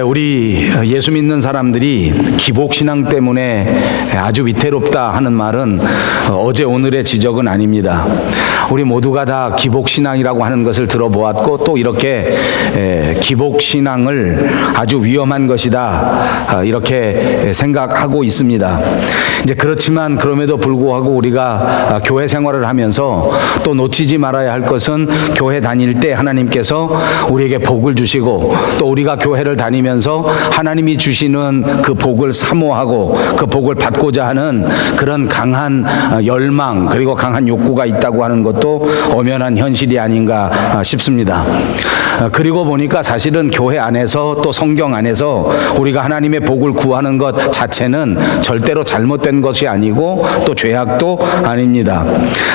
우리 예수 믿는 사람들이 기복신앙 때문에 아주 위태롭다 하는 말은 어제 오늘의 지적은 아닙니다. 우리 모두가 다 기복신앙이라고 하는 것을 들어보았고 또 이렇게 기복신앙을 아주 위험한 것이다 이렇게 생각하고 있습니다. 이제 그렇지만 그럼에도 불구하고 우리가 교회 생활을 하면서 또 놓치지 말아야 할 것은 교회 다닐 때 하나님께서 우리에게 복을 주시고 또 우리가 교회를 다니면서 하나님이 주시는 그 복을 사모하고 그 복을 받고자 하는 그런 강한 열망 그리고 강한 욕구가 있다고 하는 것도 엄연한 현실이 아닌가 싶습니다. 그리고 보니까 사실은 교회 안에서 또 성경 안에서 우리가 하나님의 복을 구하는 것 자체는 절대로 잘못된 것이 아니고 또 죄악도 아닙니다.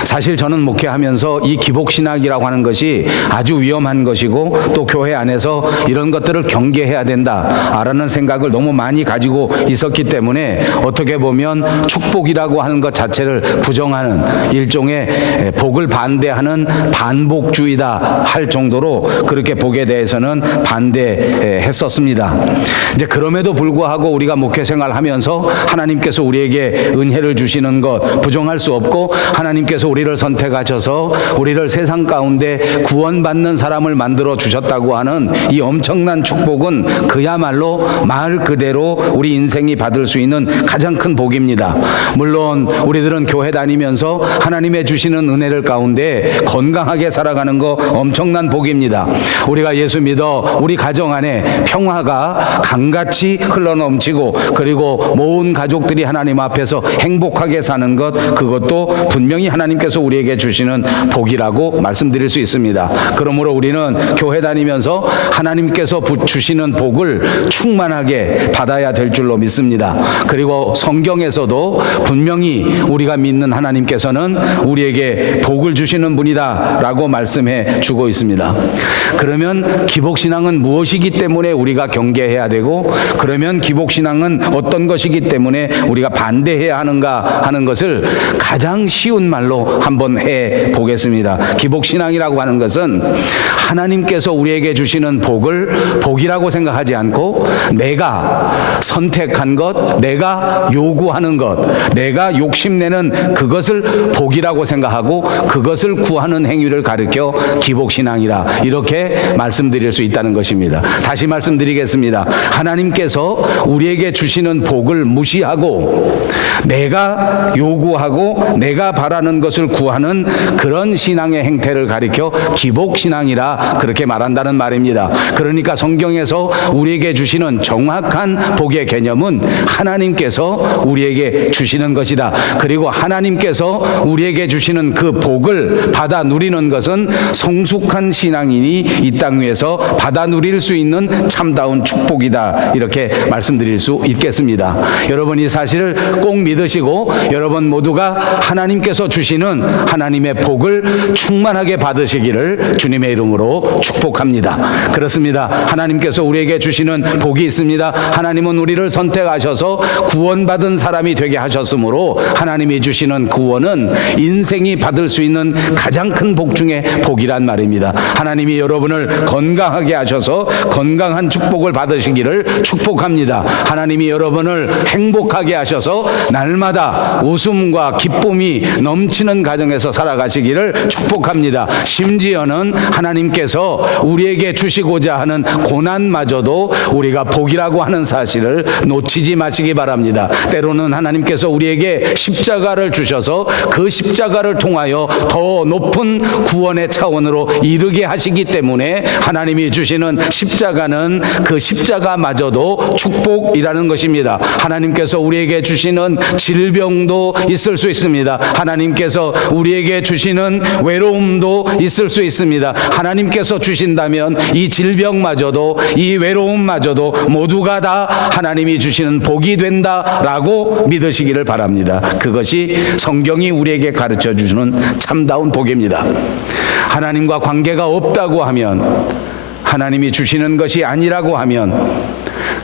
사실 저는 목회하면서 이 기복신학이라고 하는 것이 아주 위험한 것이고 또 교회 안에서 이런 것들을 경계해야 된다라는 생각을 너무 많이 가지고 있었기 때문에 어떻게 보면 축복이라고 하는 것 자체를 부정하는 일종의 복을 반대하는 반복주의다 할 정도로 그렇게 복에 대해서는 반대했었습니다. 이제 그럼에도 불구하고 우리가 목회 생활하면서 하나님께서 우리에게 은혜를 주시는 것 부정할 수 없고 하나님께서 우리를 선택하셔서 우리를 세상 가운데 구원받는 사람을 만들어 주셨다고 하는 이 엄청난 축복은 그야말로 말 그대로 우리 인생이 받을 수 있는 가장 큰 복입니다. 물론 우리들은 교회 다니면서 하나님의 주시는 은혜를 가운데 건강하게 살아가는 거 엄청난 복입니다. 우리가 예수 믿어 우리 가정 안에 평화가 강같이 흘러넘치고 그리고 모든 가족들이 하나님 앞에서 행복하게 사는 것 그것도 분명히 하나님께서 우리에게 주시는 복이라고 말씀드릴 수 있습니다. 그러므로 우리는 교회 다니면서 하나님께서 주시는 복을 충만하게 받아야 될 줄로 믿습니다. 그리고 성경에서도 분명히 우리가 믿는 하나님께서는 우리에게 복을 주시는 분이다 라고 말씀해 주고 있습니다. 그러면 기복신앙은 무엇이기 때문에 우리가 경계해야 되고 그러면 기복신앙은 어떤 것이기 때문에 우리가 반대해야 하는가 하는 것을 가장 쉬운 말로 한번 해보겠습니다. 기복신앙이라고 하는 것은 하나님께서 우리에게 주시는 복을 복이라고 생각하지 않고 내가 선택한 것, 내가 요구하는 것, 내가 욕심내는 그것을 복이라고 생각하고 그것을 구하는 행위를 가리켜 기복신앙이라 이렇게 말씀드릴 수 있다는 것입니다. 다시 말씀드리겠습니다. 하나님께서 우리에게 주시는 복을 무시하고 내가 요구하고 내가 바라는 것을 구하는 그런 신앙의 행태를 가리켜 기복신앙이라 그렇게 말한다는 말입니다. 그러니까 성경에서 우리에게 주시는 정확한 복의 개념은 하나님께서 우리에게 주시는 것이다. 그리고 하나님께서 우리에게 주시는 그 복을 받아 누리는 것은 성숙한 신앙인이 이 땅 위에서 받아 누릴 수 있는 참다운 축복이다. 이렇게 말씀드릴 수 있겠습니다. 여러분 이 사실을 꼭 믿으시고 여러분 모두가 하나님께서 주시는 하나님의 복을 충만하게 받으시기를 주님의 이름으로 축복합니다. 그렇습니다. 하나님께서 우리에게 주시는 복이 있습니다. 하나님은 우리를 선택하셔서 구원받은 사람이 되게 하셨으므로 하나님이 주시는 구원은 인생이 받을 수 있는 가장 큰 복 중에 복이란 말입니다. 하나님이 여러분을 건강하게 하셔서 건강한 축복을 받으시기를 축복합니다. 하나님이 여러분을 행복하게 하셔서 날마다 웃음과 기쁨이 넘치는 가정에서 살아가시기를 축복합니다. 심지어는 하나님께서 우리에게 주시고자 하는 고난마저도 우리가 복이라고 하는 사실을 놓치지 마시기 바랍니다. 때로는 하나님께서 우리에게 십자가를 주셔서 그 십자가를 통하여 더 높은 구원의 차원으로 이르게 하시기 때문에 하나님이 주시는 십자가는 그 십자가마저도 축복이라는 것입니다. 하나님께서 우리에게 주시는 질병도 있을 수 있습니다. 하나님께서 우리에게 주시는 외로움도 있을 수 있습니다. 하나님께서 주신다면 이 질병마저도 이 외로움마저도 모두가 다 하나님이 주시는 복이 된다라고 믿으시기를 바랍니다. 그것이 성경이 우리에게 가르쳐 주시는 참다운 복입니다. 하나님과 관계가 없다고 하면 하나님이 주시는 것이 아니라고 하면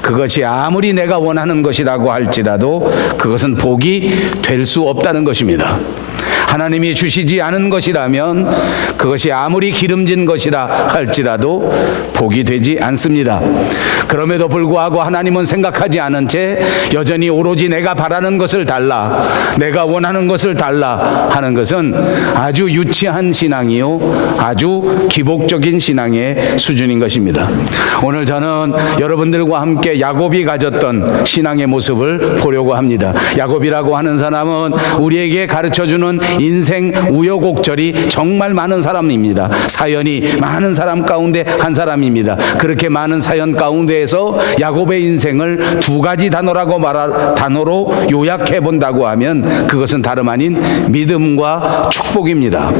그것이 아무리 내가 원하는 것이라고 할지라도 그것은 복이 될 수 없다는 것입니다. 하나님이 주시지 않은 것이라면 그것이 아무리 기름진 것이라 할지라도 복이 되지 않습니다. 그럼에도 불구하고 하나님은 생각하지 않은 채 여전히 오로지 내가 바라는 것을 달라, 내가 원하는 것을 달라 하는 것은 아주 유치한 신앙이요, 아주 기복적인 신앙의 수준인 것입니다. 오늘 저는 여러분들과 함께 야곱이 가졌던 신앙의 모습을 보려고 합니다. 야곱이라고 하는 사람은 우리에게 가르쳐주는 인생 우여곡절이 정말 많은 사람입니다. 사연이 많은 사람 가운데 한 사람입니다. 그렇게 많은 사연 가운데에서 야곱의 인생을 두 가지 단어로 요약해 본다고 하면 그것은 다름 아닌 믿음과 축복입니다.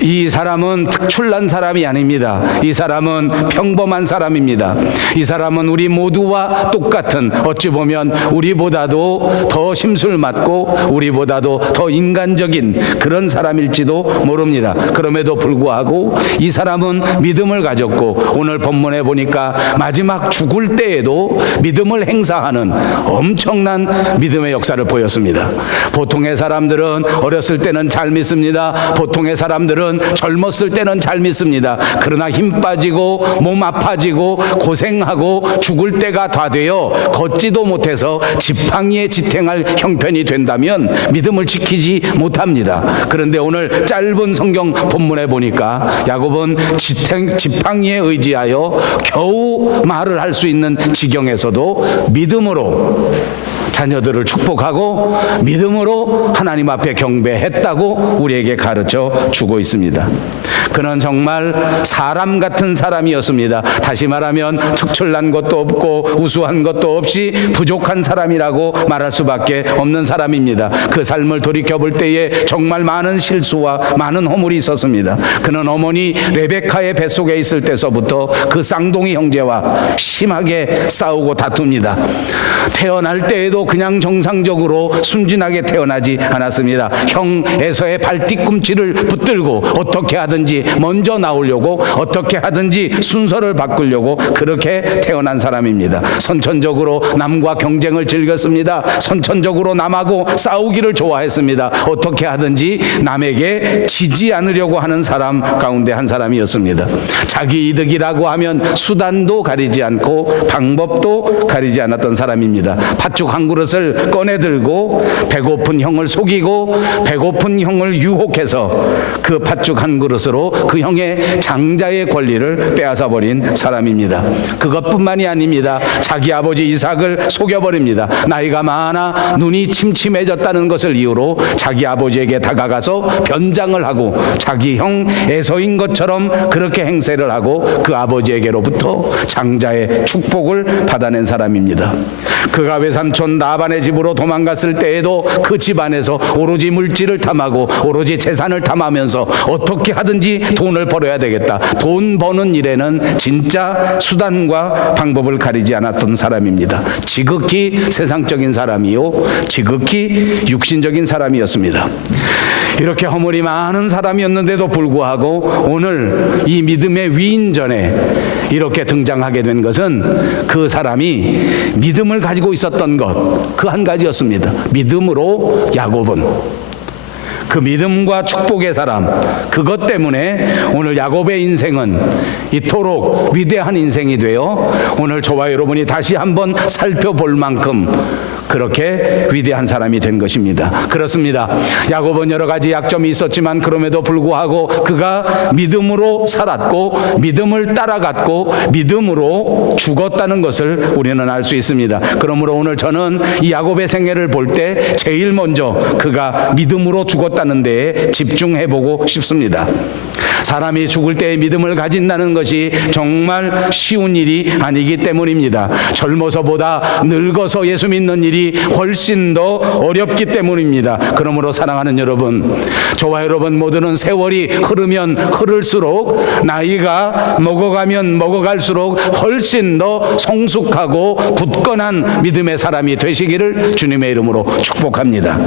이 사람은 특출난 사람이 아닙니다. 이 사람은 평범한 사람입니다. 이 사람은 우리 모두와 똑같은, 어찌 보면 우리보다도 더 심술맞고 우리보다도 더 인간적인 그런 사람일지도 모릅니다. 그럼에도 불구하고 이 사람은 믿음을 가졌고, 오늘 본문에 보니까 마지막 죽을 때에도 믿음을 행사하는 엄청난 믿음의 역사를 보였습니다. 보통의 사람들은 어렸을 때는 잘 믿습니다. 보통의 사람들은 젊었을 때는 잘 믿습니다. 그러나 힘 빠지고 몸 아파지고 고생하고 죽을 때가 다 되어 걷지도 못해서 지팡이에 지탱할 형편이 된다면 믿음을 지키지 못합니다. 그런데 오늘 짧은 성경 본문에 보니까 야곱은 지팡이에 의지하여 겨우 말을 할 수 있는 지경에서도 믿음으로 자녀들을 축복하고 믿음으로 하나님 앞에 경배했다고 우리에게 가르쳐 주고 있습니다. 그는 정말 사람 같은 사람이었습니다. 다시 말하면 특출난 것도 없고 우수한 것도 없이 부족한 사람이라고 말할 수밖에 없는 사람입니다. 그 삶을 돌이켜볼 때에 정말 많은 실수와 많은 허물이 있었습니다. 그는 어머니 레베카의 뱃속에 있을 때서부터 그 쌍둥이 형제와 심하게 싸우고 다툽니다. 태어날 때에도 그냥 정상적으로 순진하게 태어나지 않았습니다. 형 에서의 발 뒤꿈치를 붙들고 어떻게 하든지 먼저 나오려고, 어떻게 하든지 순서를 바꾸려고 그렇게 태어난 사람입니다. 선천적으로 남과 경쟁을 즐겼습니다. 선천적으로 남하고 싸우기를 좋아했습니다. 어떻게 하든지 남에게 지지 않으려고 하는 사람 가운데 한 사람이었습니다. 자기 이득이라고 하면 수단도 가리지 않고 방법도 가리지 않았던 사람입니다. 팥죽 한 그릇을 꺼내 들고 배고픈 형을 속이고 배고픈 형을 유혹해서 그 팥죽 한 그릇으로 그 형의 장자의 권리를 빼앗아 버린 사람입니다. 그것뿐만이 아닙니다. 자기 아버지 이삭을 속여버립니다. 나이가 많아 눈이 침침해졌다는 것을 이유로 자기 아버지에게 다가가서 변장을 하고 자기 형 에서인 것처럼 그렇게 행세를 하고 그 아버지에게로부터 장자의 축복을 받아낸 사람입니다. 그가 외삼촌 라반의 집으로 도망갔을 때에도 그 집안에서 오로지 물질을 탐하고 오로지 재산을 탐하면서 어떻게 하든지 돈을 벌어야 되겠다. 돈 버는 일에는 진짜 수단과 방법을 가리지 않았던 사람입니다. 지극히 세상적인 사람이요, 지극히 육신적인 사람이었습니다. 이렇게 허물이 많은 사람이었는데도 불구하고 오늘 이 믿음의 위인전에 이렇게 등장하게 된 것은 그 사람이 믿음을 가지고 있었던 것, 그 한 가지였습니다. 믿음으로 야곱은, 그 믿음과 축복의 사람, 그것 때문에 오늘 야곱의 인생은 이토록 위대한 인생이 되어 오늘 저와 여러분이 다시 한번 살펴볼 만큼 그렇게 위대한 사람이 된 것입니다. 그렇습니다. 야곱은 여러 가지 약점이 있었지만 그럼에도 불구하고 그가 믿음으로 살았고 믿음을 따라갔고 믿음으로 죽었다는 것을 우리는 알 수 있습니다. 그러므로 오늘 저는 이 야곱의 생애를 볼 때 제일 먼저 그가 믿음으로 죽었다는 데에 집중해보고 싶습니다. 사람이 죽을 때에 믿음을 가진다는 것이 정말 쉬운 일이 아니기 때문입니다. 젊어서보다 늙어서 예수 믿는 일이 훨씬 더 어렵기 때문입니다. 그러므로 사랑하는 여러분, 저와 여러분 모두는 세월이 흐르면 흐를수록, 나이가 먹어가면 먹어갈수록 훨씬 더 성숙하고 굳건한 믿음의 사람이 되시기를 주님의 이름으로 축복합니다.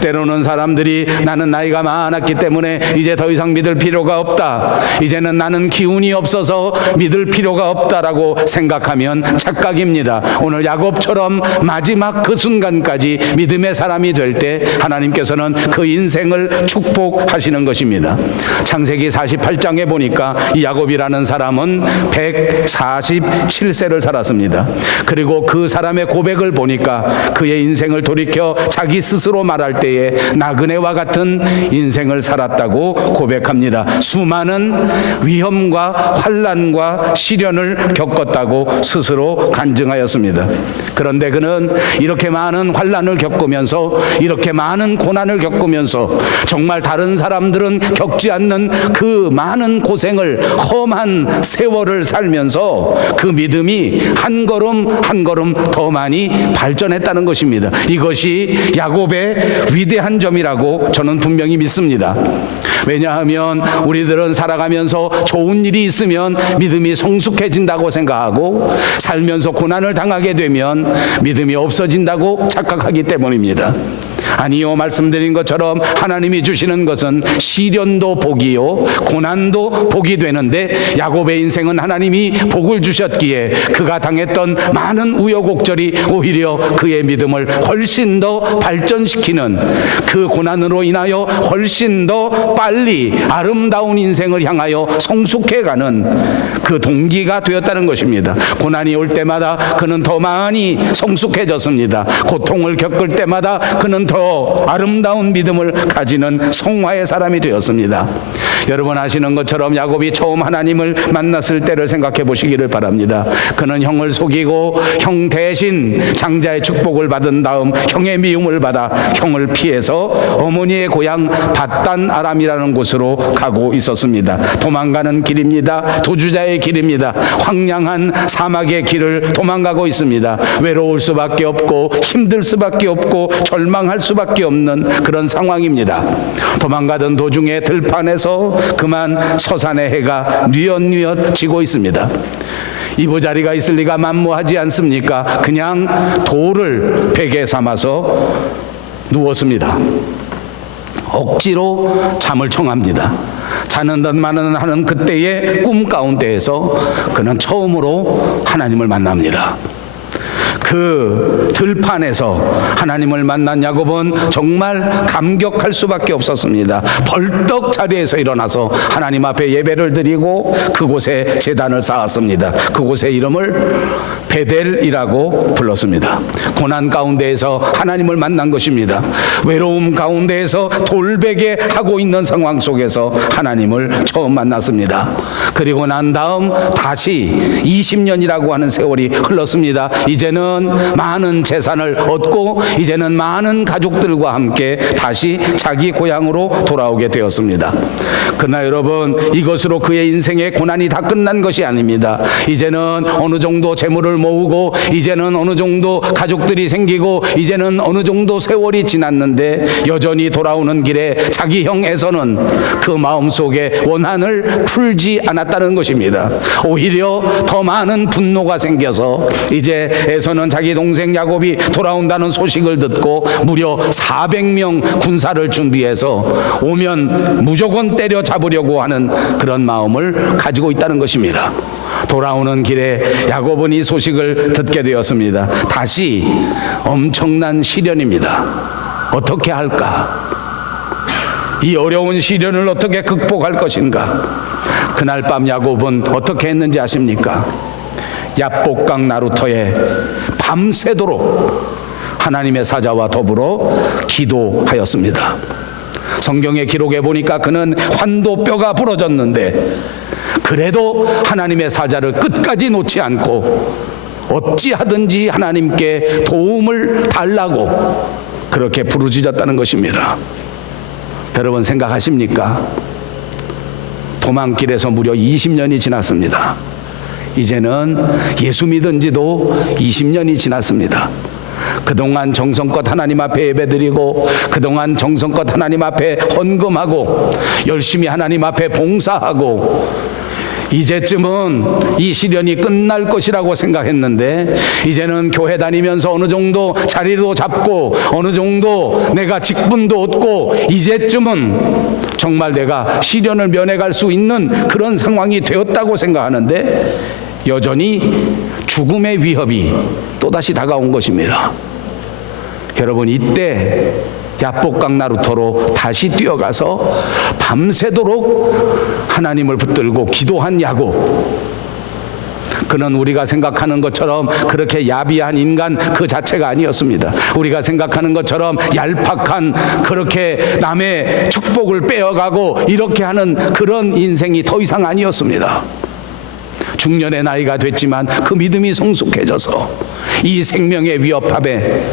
때로는 사람들이 나는 나이가 많았기 때문에 이제 더 이상 믿을 필요가 없다, 이제는 나는 기운이 없어서 믿을 필요가 없다라고 생각하면 착각입니다. 오늘 야곱처럼 마지막 그 순간까지 믿음의 사람이 될 때 하나님께서는 그 인생을 축복하시는 것입니다. 창세기 48장에 보니까 이 야곱이라는 사람은 147세를 살았습니다. 그리고 그 사람의 고백을 보니까 그의 인생을 돌이켜 자기 스스로 말할 때에 나그네와 같은 인생을 살았다고 고백합니다. 수많은 위험과 환난과 시련을 겪었다고 스스로 간증하였습니다. 그런데 그는 이렇게 많은 환난을 겪으면서, 이렇게 많은 고난을 겪으면서, 정말 다른 사람들은 겪지 않는 그 많은 고생을, 험한 세월을 살면서 그 믿음이 한 걸음 한 걸음 더 많이 발전했다는 것입니다. 이것이 야곱의 위대한 점이라고 저는 분명히 믿습니다. 왜냐하면 우리들은 살아가면서 좋은 일이 있으면 믿음이 성숙해진다고 생각하고, 살면서 고난을 당하게 되면 믿음이 없어진다고 착각하기 때문입니다. 아니요, 말씀드린 것처럼 하나님이 주시는 것은 시련도 복이요 고난도 복이 되는데, 야곱의 인생은 하나님이 복을 주셨기에 그가 당했던 많은 우여곡절이 오히려 그의 믿음을 훨씬 더 발전시키는, 그 고난으로 인하여 훨씬 더 빨리 아름다운 인생을 향하여 성숙해가는 그 동기가 되었다는 것입니다. 고난이 올 때마다 그는 더 많이 성숙해졌습니다. 고통을 겪을 때마다 그는 더 아름다운 믿음을 가지는 성화의 사람이 되었습니다. 여러분 아시는 것처럼 야곱이 처음 하나님을 만났을 때를 생각해 보시기를 바랍니다. 그는 형을 속이고 형 대신 장자의 축복을 받은 다음 형의 미움을 받아 형을 피해서 어머니의 고향 밧단 아람이라는 곳으로 가고 있었습니다. 도망가는 길입니다. 도주자의 길입니다. 황량한 사막의 길을 도망가고 있습니다. 외로울 수밖에 없고 힘들 수밖에 없고 절망할 수밖에 없는 그런 상황입니다. 도망가던 도중에 들판에서 그만 서산의 해가 뉘엿뉘엿 지고 있습니다. 이부자리가 있을 리가 만무하지 않습니까? 그냥 돌을 베개 삼아서 누웠습니다. 억지로 잠을 청합니다. 자는 듯마는 하는 그때의 꿈 가운데에서 그는 처음으로 하나님을 만납니다. 그 들판에서 하나님을 만난 야곱은 정말 감격할 수밖에 없었습니다. 벌떡 자리에서 일어나서 하나님 앞에 예배를 드리고 그곳에 제단을 쌓았습니다. 그곳의 이름을 베델이라고 불렀습니다. 고난 가운데에서 하나님을 만난 것입니다. 외로움 가운데에서 돌베개 하고 있는 상황 속에서 하나님을 처음 만났습니다. 그리고 난 다음 다시 20년이라고 하는 세월이 흘렀습니다. 이제는 많은 재산을 얻고 이제는 많은 가족들과 함께 다시 자기 고향으로 돌아오게 되었습니다. 그러나 여러분, 이것으로 그의 인생의 고난이 다 끝난 것이 아닙니다. 이제는 어느 정도 재물을 모으고, 이제는 어느 정도 가족들이 생기고, 이제는 어느 정도 세월이 지났는데 여전히 돌아오는 길에 자기 형 에서는 그 마음속에 원한을 풀지 않았다는 것입니다. 오히려 더 많은 분노가 생겨서 이제 에서는 자기 동생 야곱이 돌아온다는 소식을 듣고 무려 400명 군사를 준비해서 오면 무조건 때려잡으려고 하는 그런 마음을 가지고 있다는 것입니다. 돌아오는 길에 야곱은 이 소식을 듣게 되었습니다. 다시 엄청난 시련입니다. 어떻게 할까? 이 어려운 시련을 어떻게 극복할 것인가? 그날 밤 야곱은 어떻게 했는지 아십니까? 야복강 나루터에 밤새도록 하나님의 사자와 더불어 기도하였습니다. 성경의 기록에 보니까 그는 환도뼈가 부러졌는데 그래도 하나님의 사자를 끝까지 놓지 않고 어찌하든지 하나님께 도움을 달라고 그렇게 부르짖었다는 것입니다. 여러분 생각하십니까? 도망길에서 무려 20년이 지났습니다. 이제는 예수 믿은 지도 20년이 지났습니다. 그동안 정성껏 하나님 앞에 예배드리고, 그동안 정성껏 하나님 앞에 헌금하고, 열심히 하나님 앞에 봉사하고, 이제쯤은 이 시련이 끝날 것이라고 생각했는데 이제는 교회 다니면서 어느 정도 자리도 잡고 어느 정도 내가 직분도 얻고 이제쯤은 정말 내가 시련을 면해갈 수 있는 그런 상황이 되었다고 생각하는데 여전히 죽음의 위협이 또다시 다가온 것입니다. 여러분, 이때 야복강 나루터로 다시 뛰어가서 밤새도록 하나님을 붙들고 기도한 야곱. 그는 우리가 생각하는 것처럼 그렇게 야비한 인간 그 자체가 아니었습니다. 우리가 생각하는 것처럼 얄팍한, 그렇게 남의 축복을 빼어가고 이렇게 하는 그런 인생이 더 이상 아니었습니다. 중년의 나이가 됐지만 그 믿음이 성숙해져서 이 생명의 위협 앞에,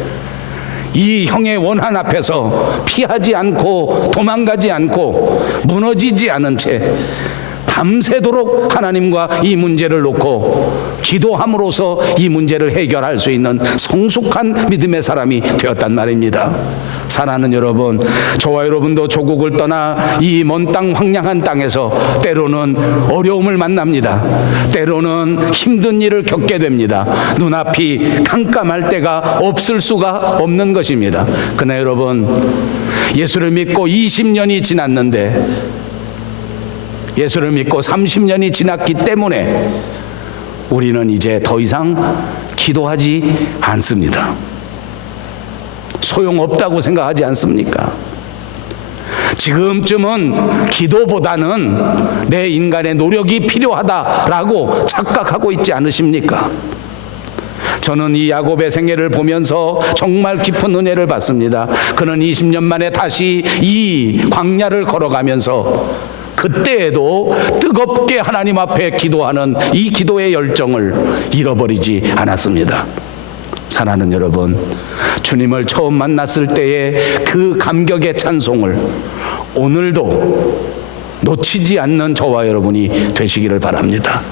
이 형의 원한 앞에서 피하지 않고 도망가지 않고 무너지지 않은 채 밤새도록 하나님과 이 문제를 놓고 기도함으로써 이 문제를 해결할 수 있는 성숙한 믿음의 사람이 되었단 말입니다. 사랑하는 여러분, 저와 여러분도 조국을 떠나 이 먼 땅 황량한 땅에서 때로는 어려움을 만납니다. 때로는 힘든 일을 겪게 됩니다. 눈앞이 깜깜할 때가 없을 수가 없는 것입니다. 그러나 여러분, 예수를 믿고 20년이 지났는데, 예수를 믿고 30년이 지났기 때문에 우리는 이제 더 이상 기도하지 않습니다. 소용없다고 생각하지 않습니까? 지금쯤은 기도보다는 내 인간의 노력이 필요하다라고 착각하고 있지 않으십니까? 저는 이 야곱의 생애를 보면서 정말 깊은 은혜를 받습니다. 그는 20년 만에 다시 이 광야를 걸어가면서 그때에도 뜨겁게 하나님 앞에 기도하는 이 기도의 열정을 잃어버리지 않았습니다. 사랑하는 여러분, 주님을 처음 만났을 때의 그 감격의 찬송을 오늘도 놓치지 않는 저와 여러분이 되시기를 바랍니다.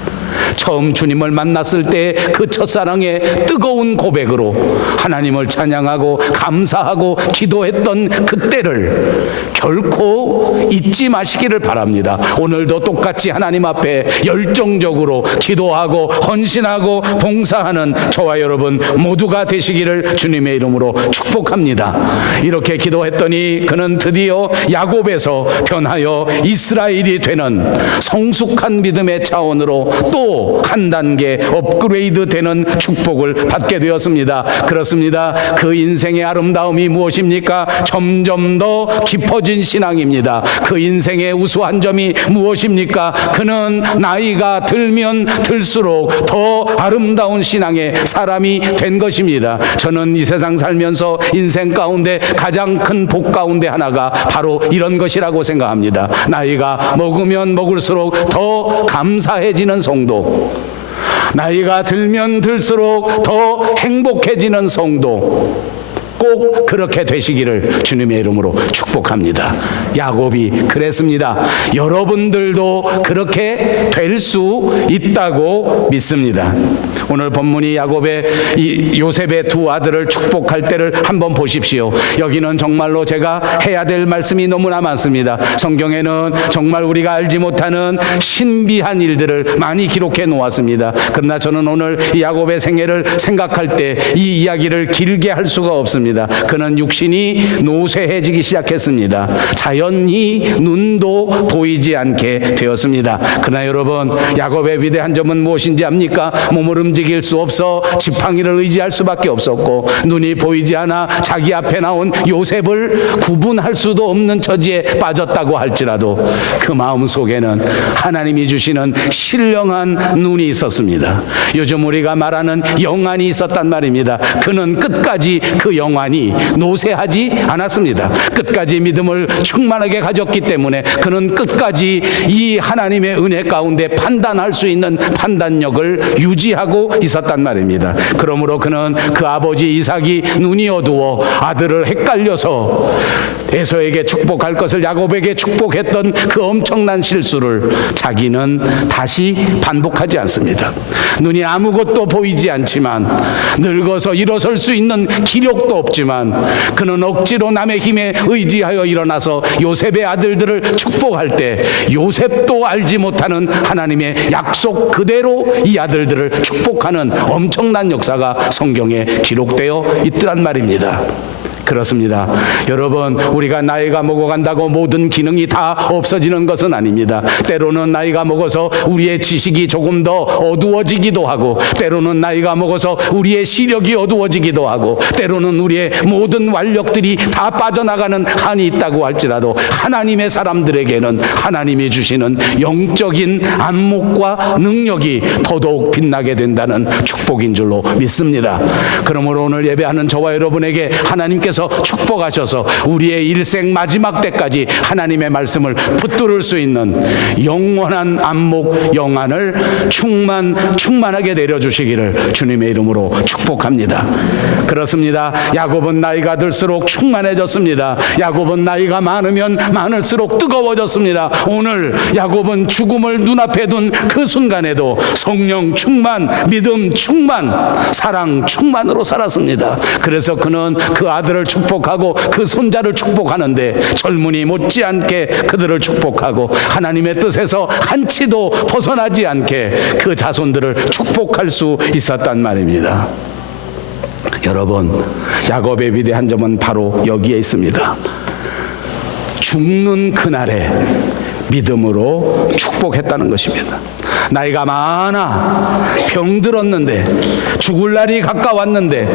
처음 주님을 만났을 때 그 첫사랑의 뜨거운 고백으로 하나님을 찬양하고 감사하고 기도했던 그때를 결코 잊지 마시기를 바랍니다. 오늘도 똑같이 하나님 앞에 열정적으로 기도하고 헌신하고 봉사하는 저와 여러분 모두가 되시기를 주님의 이름으로 축복합니다. 이렇게 기도했더니 그는 드디어 야곱에서 변하여 이스라엘이 되는 성숙한 믿음의 차원으로 또 한 단계 업그레이드 되는 축복을 받게 되었습니다. 그렇습니다. 그 인생의 아름다움이 무엇입니까? 점점 더 깊어진 신앙입니다. 그 인생의 우수한 점이 무엇입니까? 그는 나이가 들면 들수록 더 아름다운 신앙의 사람이 된 것입니다. 저는 이 세상 살면서 인생 가운데 가장 큰 복 가운데 하나가 바로 이런 것이라고 생각합니다. 나이가 먹으면 먹을수록 더 감사해지는 성도, 나이가 들면 들수록 더 행복해지는 성도, 꼭 그렇게 되시기를 주님의 이름으로 축복합니다. 야곱이 그랬습니다. 여러분들도 그렇게 될 수 있다고 믿습니다. 오늘 본문이 야곱의 요셉의 두 아들을 축복할 때를 한번 보십시오. 여기는 정말로 제가 해야 될 말씀이 너무나 많습니다. 성경에는 정말 우리가 알지 못하는 신비한 일들을 많이 기록해 놓았습니다. 그러나 저는 오늘 이 야곱의 생애를 생각할 때 이 이야기를 길게 할 수가 없습니다. 그는 육신이 노쇠해지기 시작했습니다. 자연히 눈도 보이지 않게 되었습니다. 그러나 여러분, 야곱의 위대한 점은 무엇인지 압니까? 몸을 움직일 수 없어 지팡이를 의지할 수밖에 없었고, 눈이 보이지 않아 자기 앞에 나온 요셉을 구분할 수도 없는 처지에 빠졌다고 할지라도 그 마음 속에는 하나님이 주시는 신령한 눈이 있었습니다. 요즘 우리가 말하는 영안이 있었단 말입니다. 그는 끝까지 그 영안이 노쇠하지 않았습니다. 끝까지 믿음을 충만하게 가졌기 때문에 그는 끝까지 이 하나님의 은혜 가운데 판단할 수 있는 판단력을 유지하고 있었단 말입니다. 그러므로 그는 그 아버지 이삭이 눈이 어두워 아들을 헷갈려서 에서에게 축복할 것을 야곱에게 축복했던 그 엄청난 실수를 자기는 다시 반복하지 않습니다. 눈이 아무것도 보이지 않지만, 늙어서 일어설 수 있는 기력도 없지만 그는 억지로 남의 힘에 의지하여 일어나서 요셉의 아들들을 축복할 때 요셉도 알지 못하는 하나님의 약속 그대로 이 아들들을 축복하는 엄청난 역사가 성경에 기록되어 있더란 말입니다. 그렇습니다. 여러분, 우리가 나이가 먹어간다고 모든 기능이 다 없어지는 것은 아닙니다. 때로는 나이가 먹어서 우리의 지식이 조금 더 어두워지기도 하고, 때로는 나이가 먹어서 우리의 시력이 어두워지기도 하고, 때로는 우리의 모든 완력들이 다 빠져나가는 한이 있다고 할지라도 하나님의 사람들에게는 하나님이 주시는 영적인 안목과 능력이 더더욱 빛나게 된다는 축복인 줄로 믿습니다. 그러므로 오늘 예배하는 저와 여러분에게 하나님께서 축복하셔서 우리의 일생 마지막 때까지 하나님의 말씀을 붙들을 수 있는 영원한 안목 영안을 충만하게 내려주시기를 주님의 이름으로 축복합니다. 그렇습니다. 야곱은 나이가 들수록 충만해졌습니다. 야곱은 나이가 많으면 많을수록 뜨거워졌습니다. 오늘 야곱은 죽음을 눈앞에 둔 그 순간에도 성령 충만, 믿음 충만, 사랑 충만으로 살았습니다. 그래서 그는 그 아들을 축복하고 그 손자를 축복하는데 젊은이 못지않게 그들을 축복하고 하나님의 뜻에서 한치도 벗어나지 않게 그 자손들을 축복할 수 있었단 말입니다. 여러분, 야곱의 위대한 점은 바로 여기에 있습니다. 죽는 그날에 믿음으로 축복했다는 것입니다. 나이가 많아 병들었는데, 죽을 날이 가까웠는데,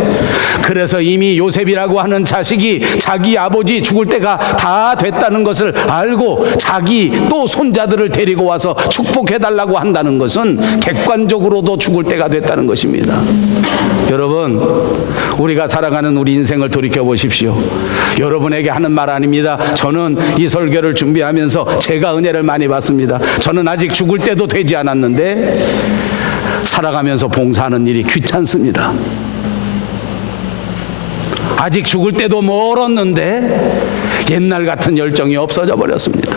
그래서 이미 요셉이라고 하는 자식이 자기 아버지 죽을 때가 다 됐다는 것을 알고 자기 또 손자들을 데리고 와서 축복해달라고 한다는 것은 객관적으로도 죽을 때가 됐다는 것입니다. 여러분, 우리가 살아가는 우리 인생을 돌이켜 보십시오. 여러분에게 하는 말 아닙니다. 저는 이 설교를 준비하면서 제가 은혜를 많이 받습니다. 저는 아직 죽을 때도 되지 않았는데 살아가면서 봉사하는 일이 귀찮습니다. 아직 죽을 때도 멀었는데 옛날 같은 열정이 없어져 버렸습니다.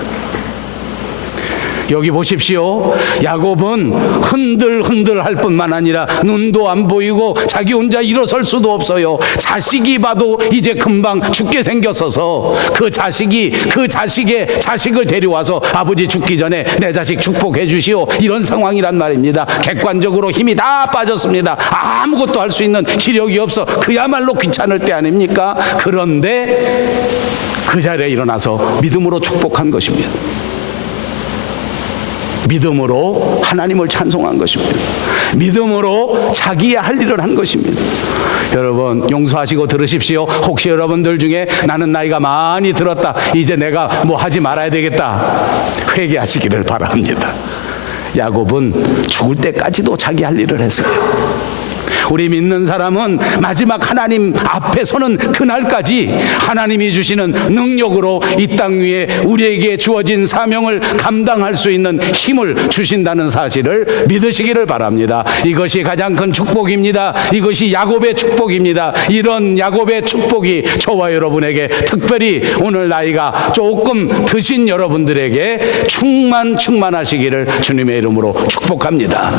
여기 보십시오. 야곱은 흔들흔들 할 뿐만 아니라 눈도 안 보이고 자기 혼자 일어설 수도 없어요. 자식이 봐도 이제 금방 죽게 생겼어서 그 자식이 그 자식의 자식을 데려와서 아버지 죽기 전에 내 자식 축복해 주시오, 이런 상황이란 말입니다. 객관적으로 힘이 다 빠졌습니다. 아무것도 할 수 있는 기력이 없어 그야말로 귀찮을 때 아닙니까? 그런데 그 자리에 일어나서 믿음으로 축복한 것입니다. 믿음으로 하나님을 찬송한 것입니다. 믿음으로 자기의 할 일을 한 것입니다. 여러분, 용서하시고 들으십시오. 혹시 여러분들 중에 나는 나이가 많이 들었다, 이제 내가 뭐 하지 말아야 되겠다, 회개하시기를 바랍니다. 야곱은 죽을 때까지도 자기 할 일을 했어요. 우리 믿는 사람은 마지막 하나님 앞에 서는 그날까지 하나님이 주시는 능력으로 이 땅 위에 우리에게 주어진 사명을 감당할 수 있는 힘을 주신다는 사실을 믿으시기를 바랍니다. 이것이 가장 큰 축복입니다. 이것이 야곱의 축복입니다. 이런 야곱의 축복이 저와 여러분에게, 특별히 오늘 나이가 조금 드신 여러분들에게 충만하시기를 주님의 이름으로 축복합니다.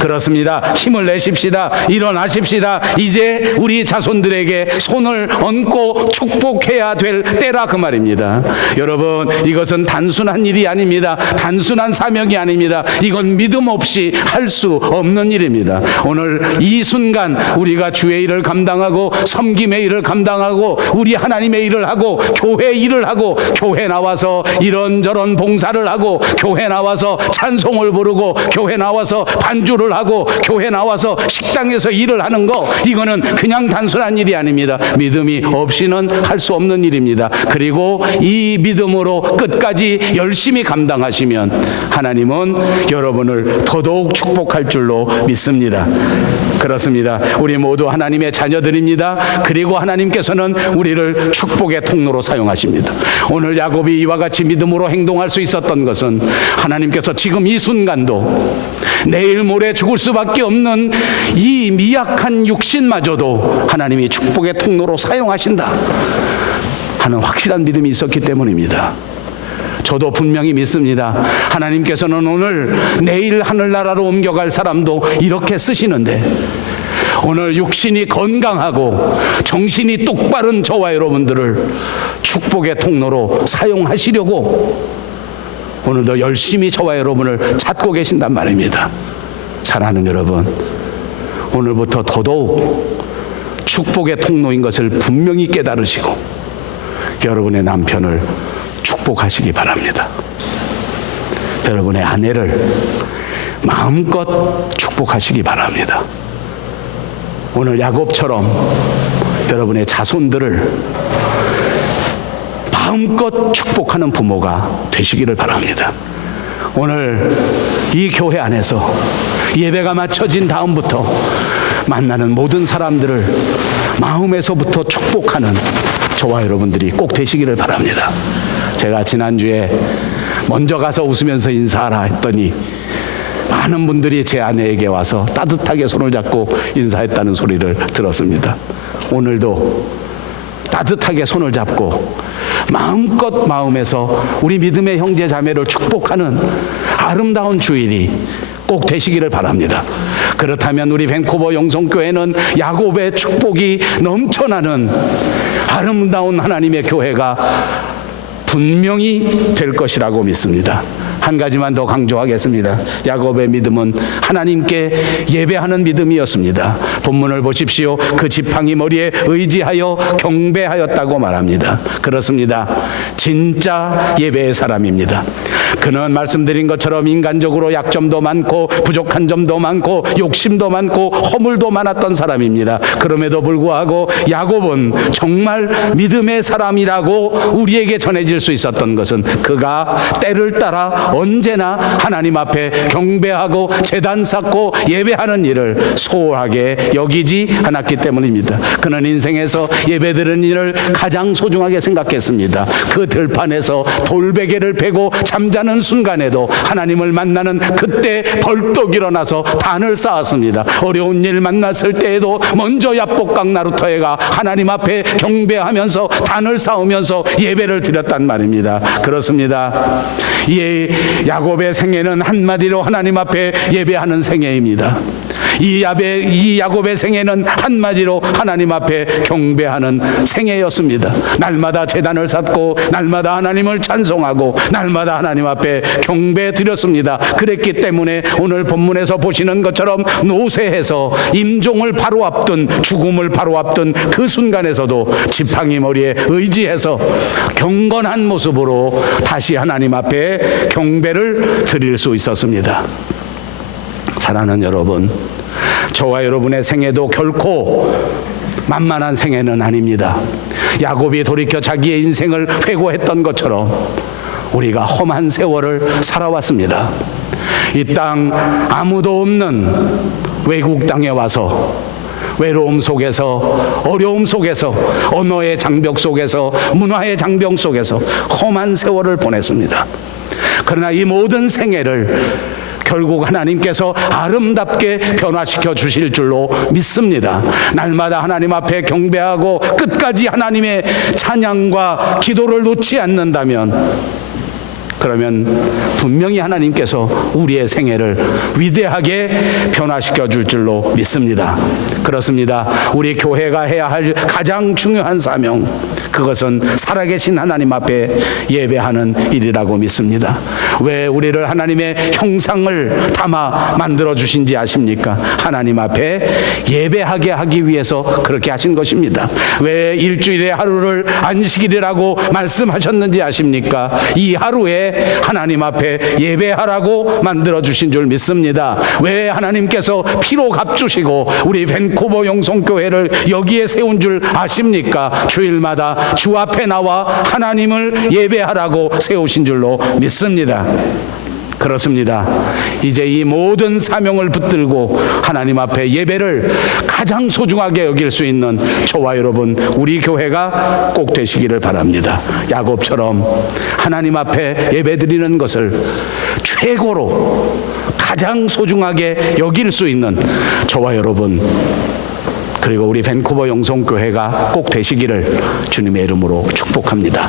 그렇습니다. 힘을 내십시다. 일어나십시다. 이제 우리 자손들에게 손을 얹고 축복해야 될 때라, 그 말입니다. 여러분, 이것은 단순한 일이 아닙니다. 단순한 사명이 아닙니다. 이건 믿음 없이 할 수 없는 일입니다. 오늘 이 순간 우리가 주의 일을 감당하고 섬김의 일을 감당하고 우리 하나님의 일을 하고 교회 일을 하고 교회 나와서 이런저런 봉사를 하고 교회 나와서 찬송을 부르고 교회 나와서 반주를 하고 교회 나와서 식당에서 일을 하는 거, 이거는 그냥 단순한 일이 아닙니다. 믿음이 없이는 할 수 없는 일입니다. 그리고 이 믿음으로 끝까지 열심히 감당하시면 하나님은 여러분을 더더욱 축복할 줄로 믿습니다. 그렇습니다. 우리 모두 하나님의 자녀들입니다. 그리고 하나님께서는 우리를 축복의 통로로 사용하십니다. 오늘 야곱이 이와 같이 믿음으로 행동할 수 있었던 것은 하나님께서 지금 이 순간도 내일 모레 죽을 수밖에 없는 이 미약한 육신마저도 하나님이 축복의 통로로 사용하신다 하는 확실한 믿음이 있었기 때문입니다. 저도 분명히 믿습니다. 하나님께서는 오늘 내일 하늘나라로 옮겨갈 사람도 이렇게 쓰시는데, 오늘 육신이 건강하고 정신이 똑바른 저와 여러분들을 축복의 통로로 사용하시려고 오늘도 열심히 저와 여러분을 찾고 계신단 말입니다. 사랑하는 여러분, 오늘부터 더더욱 축복의 통로인 것을 분명히 깨달으시고 여러분의 남편을 축복하시기 바랍니다. 여러분의 아내를 마음껏 축복하시기 바랍니다. 오늘 야곱처럼 여러분의 자손들을 마음껏 축복하는 부모가 되시기를 바랍니다. 오늘 이 교회 안에서 예배가 마쳐진 다음부터 만나는 모든 사람들을 마음에서부터 축복하는 저와 여러분들이 꼭 되시기를 바랍니다. 제가 지난주에 먼저 가서 웃으면서 인사하라 했더니 많은 분들이 제 아내에게 와서 따뜻하게 손을 잡고 인사했다는 소리를 들었습니다. 오늘도 따뜻하게 손을 잡고 마음껏 마음에서 우리 믿음의 형제 자매를 축복하는 아름다운 주일이 꼭 되시기를 바랍니다. 그렇다면 우리 밴쿠버 영성교회는 야곱의 축복이 넘쳐나는 아름다운 하나님의 교회가 분명히 될 것이라고 믿습니다. 한 가지만 더 강조하겠습니다. 야곱의 믿음은 하나님께 예배하는 믿음이었습니다. 본문을 보십시오. 그 지팡이 머리에 의지하여 경배하였다고 말합니다. 그렇습니다. 진짜 예배의 사람입니다. 그는 말씀드린 것처럼 인간적으로 약점도 많고 부족한 점도 많고 욕심도 많고 허물도 많았던 사람입니다. 그럼에도 불구하고 야곱은 정말 믿음의 사람이라고 우리에게 전해질 수 있었던 것은 그가 때를 따라 언제나 하나님 앞에 경배하고 제단 쌓고 예배하는 일을 소홀하게 여기지 않았기 때문입니다. 그는 인생에서 예배드리는 일을 가장 소중하게 생각했습니다. 그 들판에서 돌베개를 베고 잠자는 순간에도 하나님을 만나는 그때 벌떡 일어나서 단을 쌓았습니다. 어려운 일 만났을 때에도 먼저 야복강 나루터에 가 하나님 앞에 경배하면서 단을 쌓으면서 예배를 드렸단 말입니다. 그렇습니다. 이 야곱의 생애는 한마디로 하나님 앞에 예배하는 생애입니다. 이 야곱의 생애는 한마디로 하나님 앞에 경배하는 생애였습니다. 날마다 제단을 쌓고 날마다 하나님을 찬송하고 날마다 하나님 앞에 경배 드렸습니다. 그랬기 때문에 오늘 본문에서 보시는 것처럼 노새해서 임종을 바로 앞둔 죽음을 바로 앞둔 그 순간에서도 지팡이 머리에 의지해서 경건한 모습으로 다시 하나님 앞에 경배를 드릴 수 있었습니다. 사랑하는 여러분, 저와 여러분의 생애도 결코 만만한 생애는 아닙니다. 야곱이 돌이켜 자기의 인생을 회고했던 것처럼 우리가 험한 세월을 살아왔습니다. 이 땅 아무도 없는 외국 땅에 와서 외로움 속에서 어려움 속에서 언어의 장벽 속에서 문화의 장벽 속에서 험한 세월을 보냈습니다. 그러나 이 모든 생애를 결국 하나님께서 아름답게 변화시켜 주실 줄로 믿습니다. 날마다 하나님 앞에 경배하고 끝까지 하나님의 찬양과 기도를 놓지 않는다면 그러면 분명히 하나님께서 우리의 생애를 위대하게 변화시켜 줄 줄로 믿습니다. 그렇습니다. 우리 교회가 해야 할 가장 중요한 사명, 그것은 살아계신 하나님 앞에 예배하는 일이라고 믿습니다. 왜 우리를 하나님의 형상을 담아 만들어 주신지 아십니까? 하나님 앞에 예배하게 하기 위해서 그렇게 하신 것입니다. 왜 일주일의 하루를 안식일이라고 말씀하셨는지 아십니까? 이 하루에 하나님 앞에 예배하라고 만들어 주신 줄 믿습니다. 왜 하나님께서 피로 값주시고 우리 밴쿠버 영성교회를 여기에 세운 줄 아십니까? 주일마다 주 앞에 나와 하나님을 예배하라고 세우신 줄로 믿습니다. 그렇습니다. 이제 이 모든 사명을 붙들고 하나님 앞에 예배를 가장 소중하게 여길 수 있는 저와 여러분, 우리 교회가 꼭 되시기를 바랍니다. 야곱처럼 하나님 앞에 예배드리는 것을 최고로 가장 소중하게 여길 수 있는 저와 여러분, 그리고 우리 밴쿠버 영성교회가 꼭 되시기를 주님의 이름으로 축복합니다.